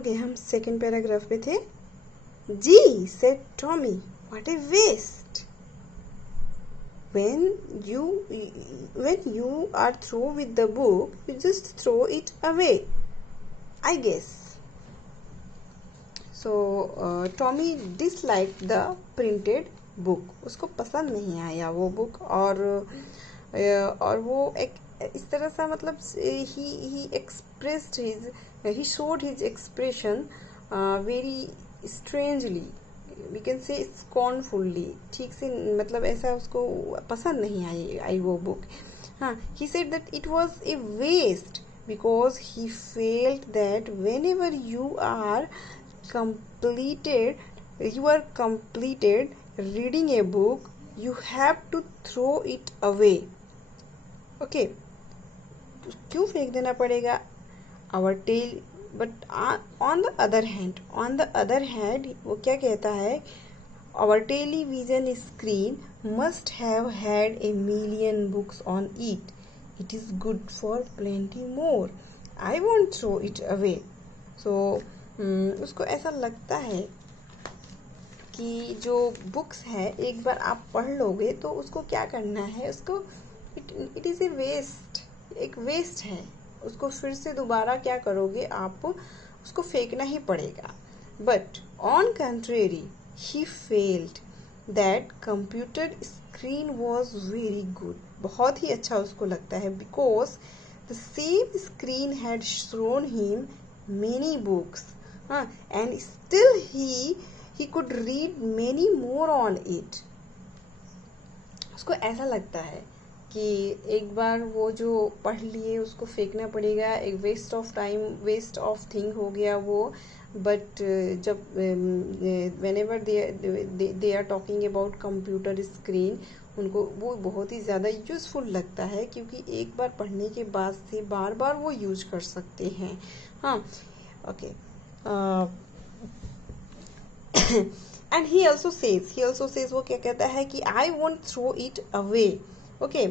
Okay, हम second paragraph पे थे. Gee, said Tommy, what a waste. When you are through with the book, you just throw it away, I guess. So Tommy disliked the printed book. उसको पसंद नहीं आया वो book. और वो एक इस तरह सा, मतलब he expressed he showed his expression very strangely, we can say scornfully. ठीक से, मतलब ऐसा उसको पसंद नहीं आई वो बुक. हाँ, he said that it was a waste because he felt that whenever you are completed reading a book, you have to throw it away. Okay, क्यों फेंक देना पड़ेगा? Our tail, but on the other hand, वो क्या कहता है? Our television screen must have had a million books on it. It is good for plenty more. I won't throw it away. So उसको ऐसा लगता है कि जो बुक्स है एक बार आप पढ़ लोगे तो उसको क्या करना है, उसको इट इज़ ए वेस्ट, एक वेस्ट है. उसको फिर से दोबारा क्या करोगे आप, उसको फेंकना ही पड़ेगा. But on contrary he failed that computer screen was very good. बहुत ही अच्छा उसको लगता है because the same screen had shown him many books and still he could read many more on it. उसको ऐसा लगता है कि एक बार वो जो पढ़ लिए उसको फेंकना पड़ेगा, एक waste of time, waste of thing हो गया वो. बट जब whenever they are talking about computer screen, उनको वो बहुत ही ज़्यादा यूज़फुल लगता है क्योंकि एक बार पढ़ने के बाद से बार बार वो यूज कर सकते हैं. हाँ, okay. And he also says वो क्या कहता है कि I won't throw it away. Okay,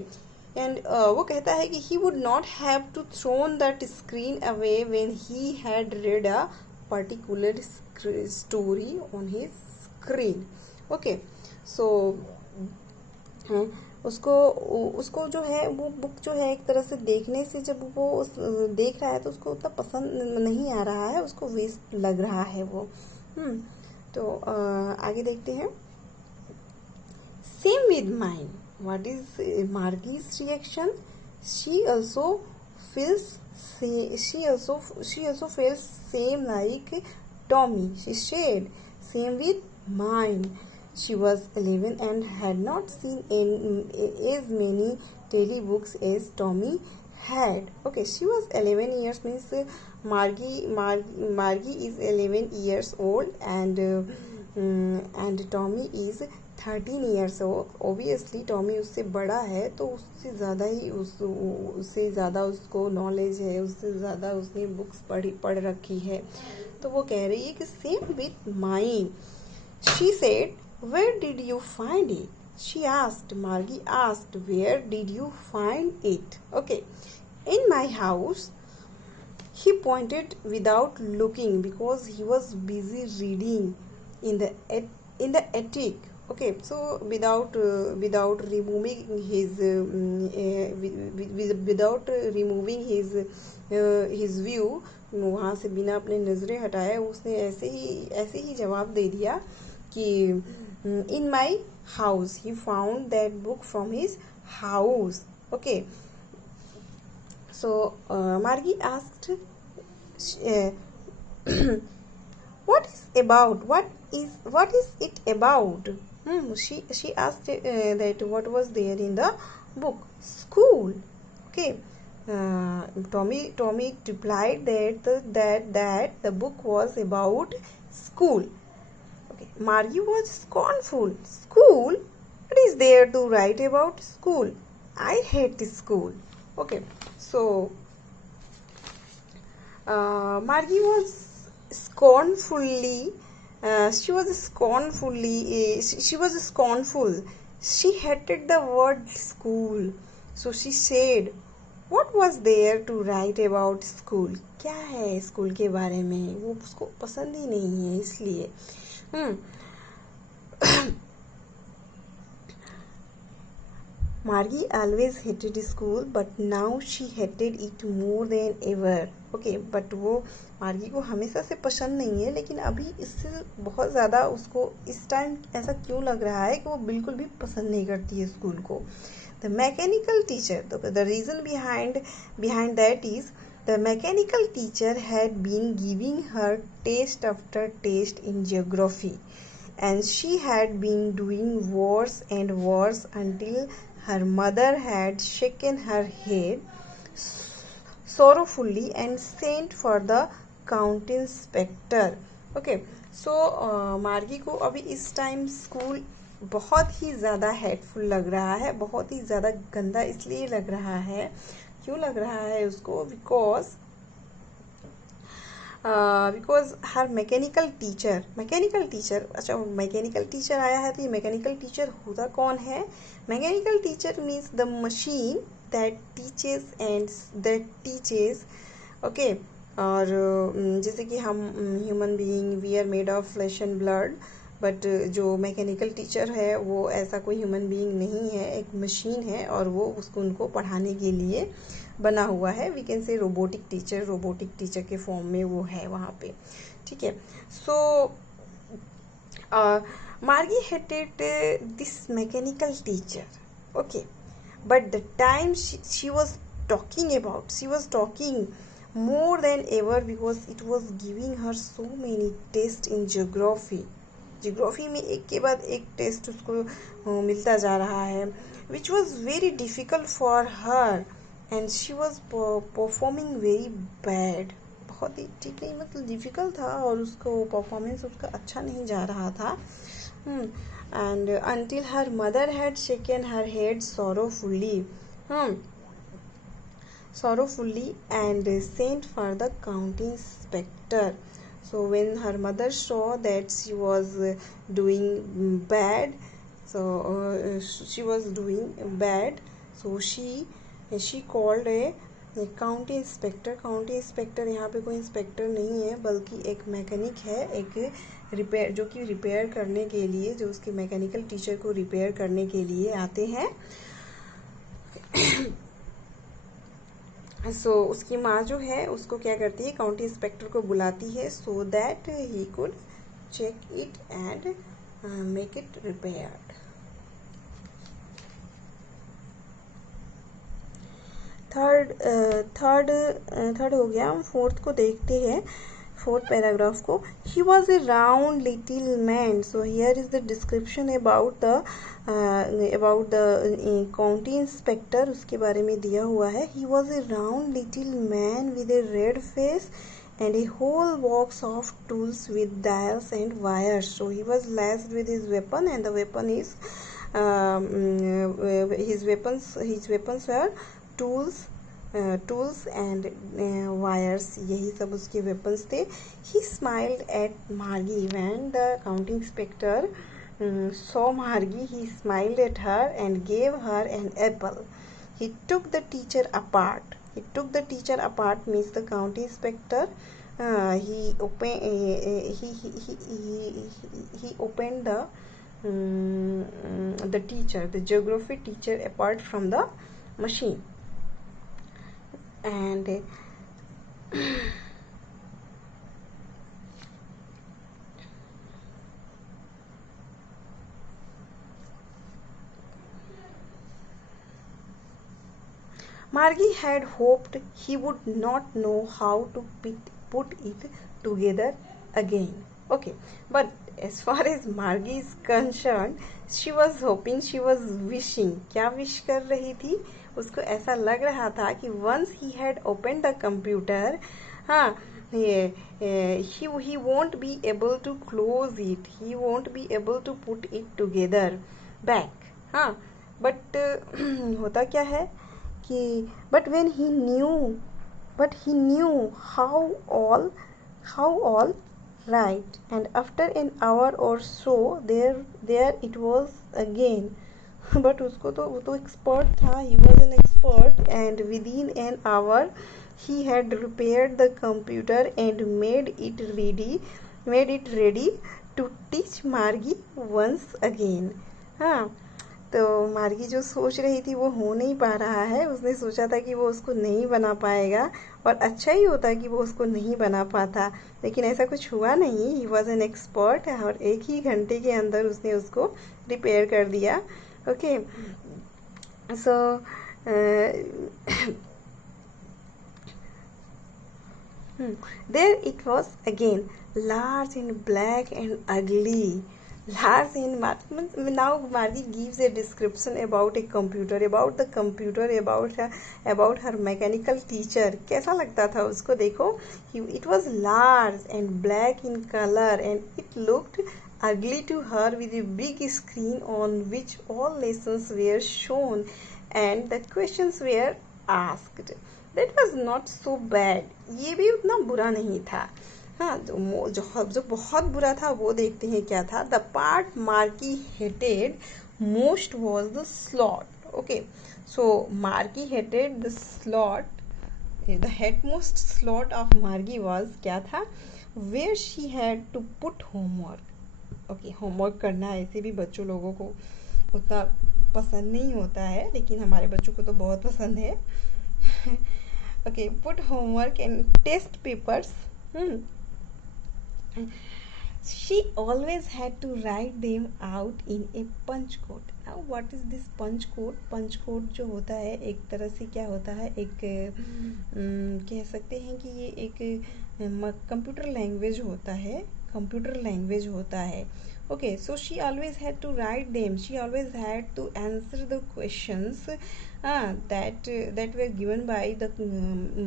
and वो कहता है कि he would not have to thrown that screen away when he had read a particular story on his screen. Okay, so उसको जो है वो बुक जो है एक तरह से देखने से, जब वो देख रहा है तो उसको उतना पसंद नहीं आ रहा है, उसको वेस्ट लग रहा है वो. तो आगे देखते हैं. Same with mine. What is Margie's reaction? She also feels same like Tommy. She said, same with mine. She was 11 and had not seen as many daily books as Tommy had. Okay, she was 11 years, means Margie is 11 years old and Tommy is 13 years old. Obviously Tommy उससे बड़ा है तो उससे ज़्यादा उसको knowledge है, उससे ज़्यादा उसने बुक्स पढ़ रखी है. तो वो कह रही है कि same with mine. She said, where did you find it? She asked. Margie asked, where did you find it? Okay, in my house. He pointed without looking because he was busy reading in the attic. Okay, so without removing his view, वहाँ से बिना अपने नज़रें हटाए उसने ऐसे ही जवाब दे दिया कि in my house. He found that book from his house. Okay, so Margie asked, what is it about? She asked that what was there in the book. School. Okay, Tommy replied that the book was about school. Okay, Margie was scornful. School? What is there to write about school? I hate school. Okay, so Margie was scornfully. She was scornful. She hated the word school. So she said, What was there to write about school? क्या है school के बारे में, वो उसको पसंद ही नहीं है इसलिए. Margie always hated school, but now she hated it more than ever. Okay, but वो मार्गी को हमेशा से पसंद नहीं है, लेकिन अभी इससे बहुत ज़्यादा उसको इस टाइम ऐसा क्यों लग रहा है कि वो बिल्कुल भी पसंद नहीं करती है स्कूल को. The mechanical teacher, the reason behind that is the mechanical teacher had been giving her test after test in geography, and she had been doing worse and worse until her mother had shaken her head sorrowfully and sent for the county inspector. Okay, so मार्गी को अभी इस time school बहुत ही ज़्यादा hateful लग रहा है, बहुत ही ज़्यादा गंदा इसलिए लग रहा है. क्यों लग रहा है उसको? बिकॉज हर मैकेनिकल टीचर अच्छा मैकेनिकल टीचर आया है, तो ये मैकेनिकल टीचर होता कौन है? Mechanical teacher means the machine that teaches. Okay, और जैसे कि हम human being we are made of flesh and blood, but जो मैकेनिकल टीचर है वो ऐसा कोई ह्यूमन बीइंग नहीं है, एक मशीन है, और वो उसको उनको पढ़ाने के लिए बना हुआ है. We can say robotic teacher के फॉर्म में वो है वहाँ पे. ठीक है. So Margie hated this mechanical teacher. Okay, but the time she was talking more than ever because it was giving her so many tests in geography में एक के बाद एक टेस्ट उसको मिलता जा रहा है, which was very difficult for her and she was performing very bad. बहुत ही ठीक नहीं, मतलब डिफ़िकल्ट था और उसको परफॉर्मेंस उसका अच्छा नहीं जा रहा था. And until her mother had shaken her head sorrowfully and sent for the county inspector. So when her mother saw that she was doing bad, so she called a county inspector. यहाँ पे कोई inspector नहीं है, बल्कि एक mechanic है, एक repair, जो कि रिपेयर करने के लिए, जो उसके मैकेनिकल टीचर को रिपेयर करने के लिए आते हैं. सो उसकी माँ जो है उसको क्या करती है, काउंटी इंस्पेक्टर को बुलाती है, so that he could check it and make it repaired. Third हो गया. हम फोर्थ को देखते हैं, फोर्थ पैराग्राफ को. He was A round little man. So here is the description about the county inspector. उसके बारे में दिया हुआ है. He was A round little man with A red face and a whole box of tools with dials and wires. So he was laced with his weapon, and the weapon is his weapons were tools and wires. यही सब उसके weapons थे. He smiled at Margie when the county inspector saw Margie. He smiled at her and gave her an apple. He took the teacher apart. Means the county inspector. He opened the teacher, the geography teacher, apart from the machine. And Margie had hoped he would not know how to put it together again. Okay, but as far as Margie is concerned, she was hoping, she was wishing. क्या wish कर रही थी? उसको ऐसा लग रहा था कि once he had opened the computer, he won't be able to close it. He won't be able to put it together back. But होता क्या है कि but he knew how all right, and after an hour or so there it was again. But उसको तो वो तो expert था, he was an expert, and within an hour he had repaired the computer and made it ready to teach Margie once again. हाँ, तो मार्गी जो सोच रही थी वो हो नहीं पा रहा है, उसने सोचा था कि वो उसको नहीं बना पाएगा, और अच्छा ही होता कि वो उसको नहीं बना पाता, लेकिन ऐसा कुछ हुआ नहीं। ही वॉज एन एक्सपर्ट, और एक ही घंटे के अंदर उसने उसको रिपेयर कर दिया। Okay, so there it was again, large and black and ugly. Large and now Margie gives a description about a computer, about the computer, about her mechanical teacher. कैसा लगता था उसको, देखो, it was large and black in color and it looked ugly to her, with a big screen on which all lessons were shown and the questions were asked. That was not so bad. ये भी उतना बुरा नहीं था। हाँ, जो बहुत बुरा था वो देखते हैं क्या था। The part Margie hated most was the slot. Okay, so Margie hated the slot, the headmost slot of Margie was क्या था, where she had to put homework. Okay, homework करना ऐसे भी बच्चों लोगों को उतना पसंद नहीं होता है, लेकिन हमारे बच्चों को तो बहुत पसंद है। okay, put homework and test papers. She always had to write them out in a punch code. Now what is this punch code? Punch code जो होता है एक तरह से क्या होता है, एक कह सकते हैं कि ये एक कंप्यूटर लैंग्वेज होता है, कंप्यूटर लैंग्वेज होता है। Okay, so she always had to write them. She always had to answer the questions that were given by the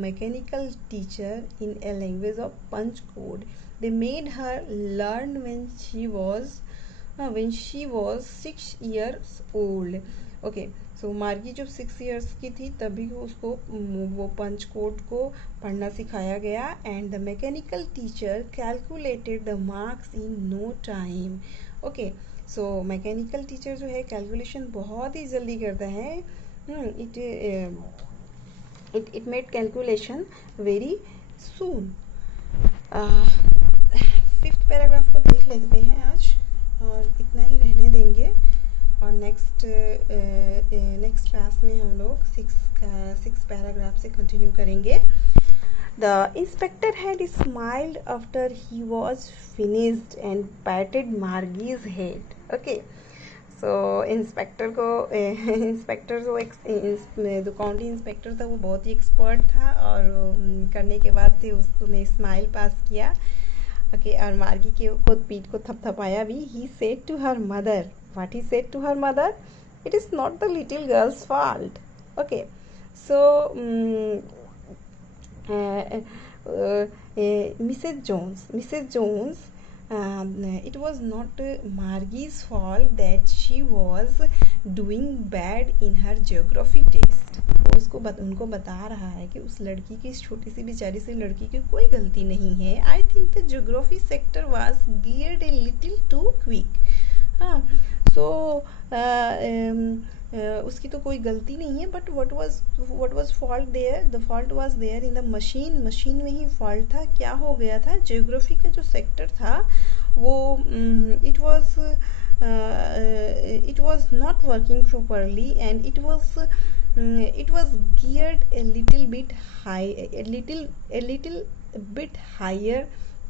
mechanical teacher in a language of punch code. They made her learn when she was 6 years old. Okay, सो मार्गी जब 6 years की थी तभी उसको वो पंच code को पढ़ना सिखाया गया, and the mechanical teacher calculated the marks in no time. Okay, so mechanical teacher जो है कैलकुलेशन बहुत ही जल्दी करता है। It made calculation very soon. 5th paragraph को देख लेते हैं आज, और इतना ही रहने देंगे, और नेक्स्ट क्लास में हम लोग 6 पैराग्राफ से कंटिन्यू करेंगे। The inspector had smiled after he was finished and patted Margie's head. Okay, so inspector जो जो काउंटी इंस्पेक्टर था वो बहुत ही एक्सपर्ट था, और करने के बाद से उसने स्माइल पास किया। ओके, और मार्गी को पीठ को थपथपाया भी। He said to her mother, what he said to her mother, it is not the little girl's fault. Okay, so Mrs. Jones, it was not Margie's fault that she was doing bad in her geography test. वो उनको बता रहा है कि उस लड़की की, इस छोटी सी बेचारी सी लड़की की कोई गलती नहीं है। I think the geography sector was geared a little too quick. हाँ, सो उसकी तो कोई गलती नहीं है, but what was fault there? The fault was there in the machine में ही फॉल्ट था। क्या हो गया था, ज्योग्राफी का जो सेक्टर था वो it was not working properly, and it was geared a little bit higher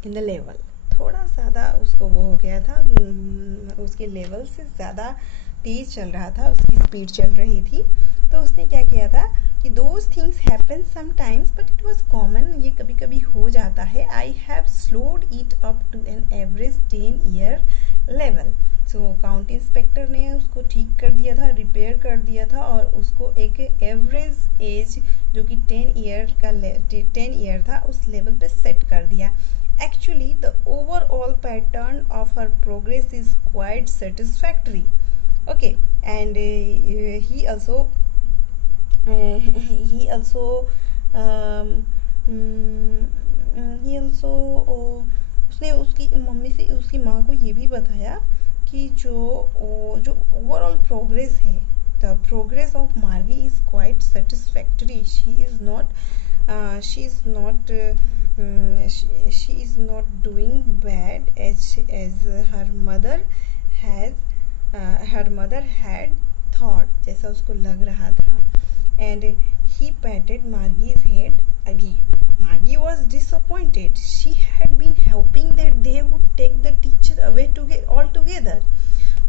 in the level. थोड़ा ज़्यादा उसको वो हो गया था, उसके लेवल से ज़्यादा तेज़ चल रहा था, उसकी स्पीड चल रही थी। तो उसने क्या किया था कि those things happen sometimes but it was common, ये कभी कभी हो जाता है। I have slowed it up to an average 10 year level. So county inspector ने उसको ठीक कर दिया था, रिपेयर कर दिया था, और उसको एक एवरेज एज जो कि 10 year था उस लेवल पे सेट कर दिया। Actually, the overall pattern of her progress is quite satisfactory. Okay, and he also उसने उसकी मम्मी से, उसकी माँ को ये भी बताया कि जो ओवरऑल प्रोग्रेस है, द प्रोग्रेस ऑफ मार्गी is quite satisfactory. She is not doing bad as her mother had thought, जैसा उसको लग रहा था. And he patted Margie's head again. Margie was disappointed. She had been hoping that they would take the teacher away altogether.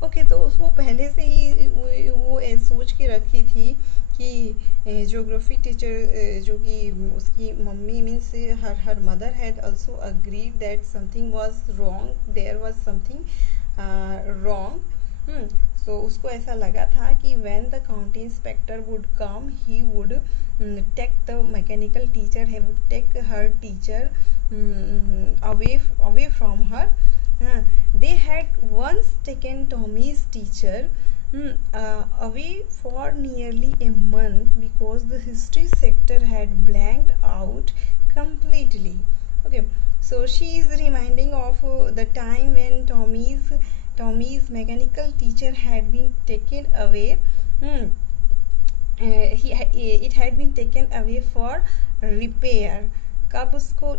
Okay, तो उसको पहले से ही वो सोच के रखी थी कि ज्योग्राफी टीचर जो कि उसकी मम्मी means her mother had also agreed that something was wrong, there was something wrong. So उसको ऐसा लगा था कि when the county inspector would come he would take the mechanical teacher, he would take her teacher away from her. They had once taken Tommy's teacher away for nearly a month because the history sector had blanked out completely. Okay, so she is reminding of the time when Tommy's mechanical teacher had been taken away. It had been taken away for repair. कब उसको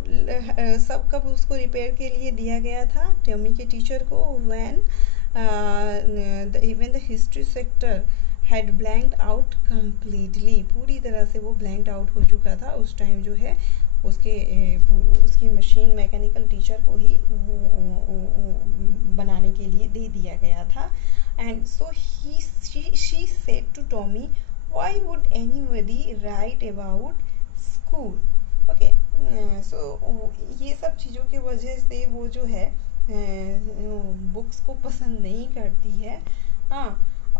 repair के लिए दिया गया था Tommy के teacher को? when the history sector had blanked out completely. पूरी तरह से वो blanked out हो चुका था उस टाइम जो है उसकी मशीन मैकेनिकल टीचर को ही बनाने के लिए दे दिया गया था. and so she said to Tommy, why would anybody write about school? Okay, so ये सब चीज़ों की वजह से वो जो है बुक्स को पसंद नहीं करती है, हाँ,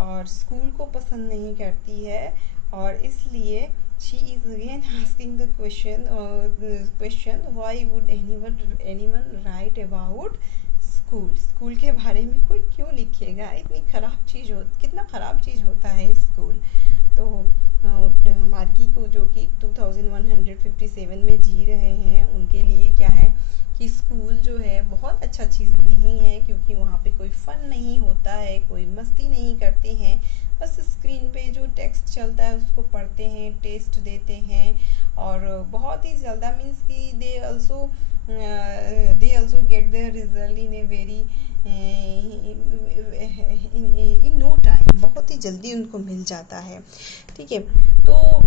और स्कूल को पसंद नहीं करती है. और इसलिए she is again asking the question why would anyone right about school के बारे में कोई क्यों लिखेगा? कितना ख़राब चीज़ होता है स्कूल. तो मार्गी को जो कि 2157 में जी रहे हैं उनके लिए क्या है कि स्कूल जो है बहुत अच्छा चीज़ नहीं है, क्योंकि वहाँ पे कोई फन नहीं होता है, कोई मस्ती नहीं करते हैं, बस स्क्रीन पे जो टेक्स्ट चलता है उसको पढ़ते हैं, टेस्ट देते हैं, और बहुत ही ज़्यादा मीन्स कि they also get their result in a very in no time, बहुत ही जल्दी उनको मिल जाता है. ठीक है, तो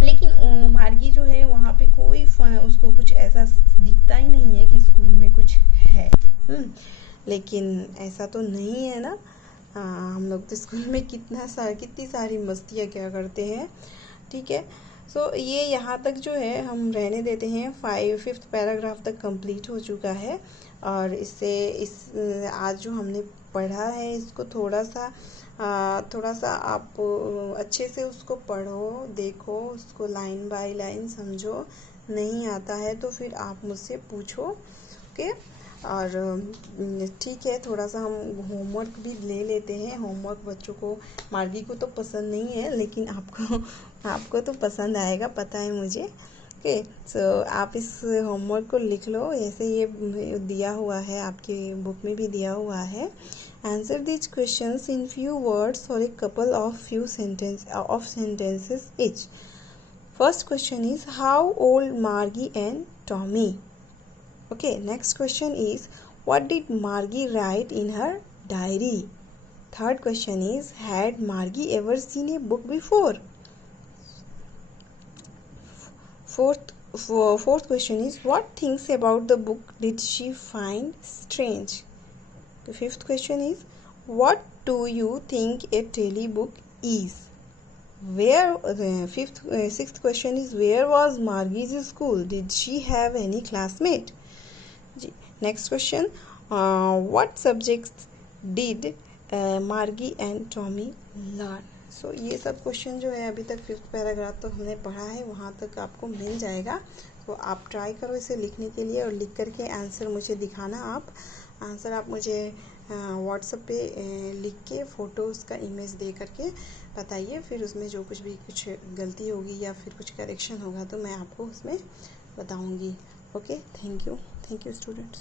लेकिन मार्गी जो है वहाँ पे कोई उसको कुछ ऐसा दिखता ही नहीं है कि स्कूल में कुछ है. लेकिन ऐसा तो नहीं है ना. हम लोग तो स्कूल में कितनी सारी मस्तियाँ क्या करते हैं. ठीक है, सो ये यहाँ तक जो है हम रहने देते हैं. 5th पैराग्राफ तक कंप्लीट हो चुका है, और आज जो हमने पढ़ा है इसको थोड़ा सा आप अच्छे से उसको पढ़ो, देखो, उसको लाइन बाय लाइन समझो. नहीं आता है तो फिर आप मुझसे पूछो. ओके, और ठीक है, थोड़ा सा हम होमवर्क भी ले लेते हैं. होमवर्क बच्चों को, मार्गी को तो पसंद नहीं है, लेकिन आपको तो पसंद आएगा, पता है मुझे. ओके, सो आप इस होमवर्क को लिख लो. ऐसे ये दिया हुआ है, आपके बुक में भी दिया हुआ है. Answer these questions in few words or a couple of sentences each. First question is, how old Margie and Tommy? Okay, next question is, what did Margie write in her diary? Third question is, had Margie ever seen a book before? Fourth question is, what things about the book did she find strange? The fifth question is, what do you think a tally book is? Sixth question is, where was Margie's school? Did she have any classmate? Next question, what subjects did Margie and Tommy learn? सो ये सब question जो है अभी तक 5th paragraph तो हमने पढ़ा है, वहाँ तक आपको मिल जाएगा. तो आप ट्राई करो इसे लिखने के लिए, और लिख करके आंसर मुझे दिखाना. आंसर आप मुझे व्हाट्सएप पे लिख के फ़ोटो उसका इमेज दे करके बताइए. फिर उसमें जो कुछ गलती होगी या फिर कुछ करेक्शन होगा तो मैं आपको उसमें बताऊंगी. Okay, thank you students.